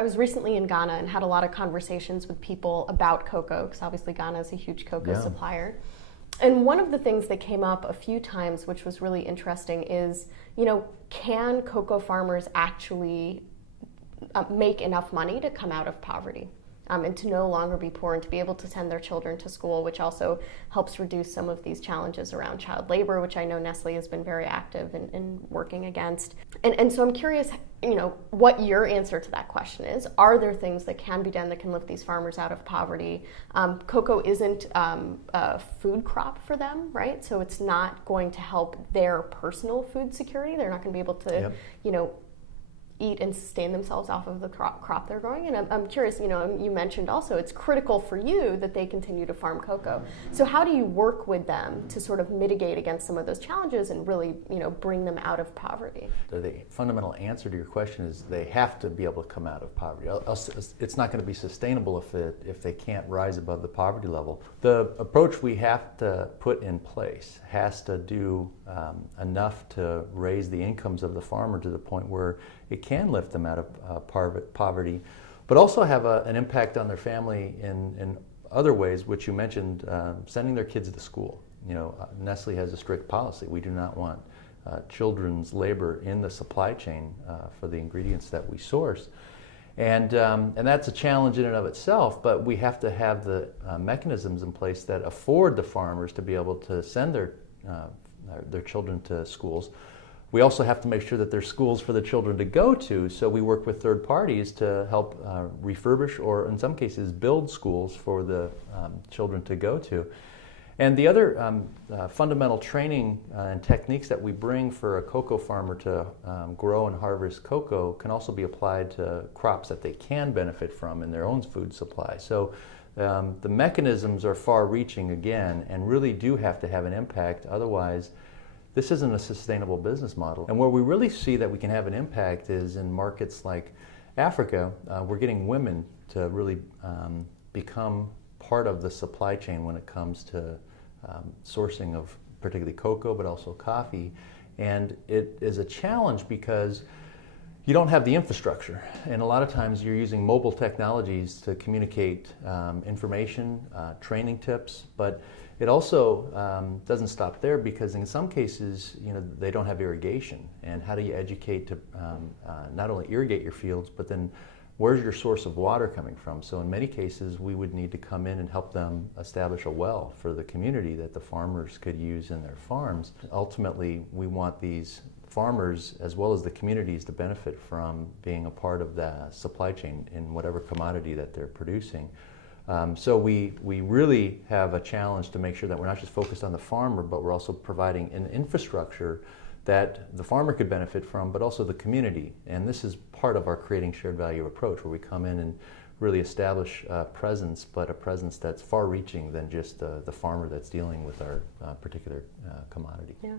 I was recently in Ghana and had a lot of conversations with people about cocoa, because obviously Ghana is a huge cocoa supplier. And one of the things that came up a few times, which was really interesting, is, can cocoa farmers actually make enough money to come out of poverty? And to no longer be poor, and to be able to send their children to school, which also helps reduce some of these challenges around child labor, which I know Nestlé has been very active in working against. And so I'm curious, what your answer to that question is. Are there things that can be done that can lift these farmers out of poverty? Cocoa isn't a food crop for them, right? So it's not going to help their personal food security. They're not going to be able to, eat and sustain themselves off of the crop they're growing. And I'm curious, you mentioned also it's critical for you that they continue to farm cocoa. So how do you work with them to sort of mitigate against some of those challenges and really, bring them out of poverty? The fundamental answer to your question is they have to be able to come out of poverty. Else it's not going to be sustainable if they can't rise above the poverty level. The approach we have to put in place has to do enough to raise the incomes of the farmer to the point where it can lift them out of poverty, but also have an impact on their family in other ways, which you mentioned, sending their kids to school. Nestle has a strict policy. We do not want children's labor in the supply chain for the ingredients that we source. And that's a challenge in and of itself, but we have to have the mechanisms in place that afford the farmers to be able to send their children to schools. We also have to make sure that there's schools for the children to go to, so we work with third parties to help refurbish or in some cases build schools for the children to go to. And the other fundamental training and techniques that we bring for a cocoa farmer to grow and harvest cocoa can also be applied to crops that they can benefit from in their own food supply. So the mechanisms are far-reaching again and really do have to have an impact, otherwise this isn't a sustainable business model. And where we really see that we can have an impact is in markets like Africa. We're getting women to really become part of the supply chain when it comes to sourcing of particularly cocoa, but also coffee. And it is a challenge because you don't have the infrastructure. And a lot of times you're using mobile technologies to communicate information, training tips, but it also doesn't stop there, because in some cases, they don't have irrigation. And how do you educate to not only irrigate your fields, but then where's your source of water coming from? So in many cases, we would need to come in and help them establish a well for the community that the farmers could use in their farms. Ultimately, we want these farmers as well as the communities to benefit from being a part of the supply chain in whatever commodity that they're producing. So we really have a challenge to make sure that we're not just focused on the farmer, but we're also providing an infrastructure that the farmer could benefit from, but also the community. And this is part of our creating shared value approach, where we come in and really establish a presence, but a presence that's far-reaching than just the farmer that's dealing with our particular commodity. Yeah.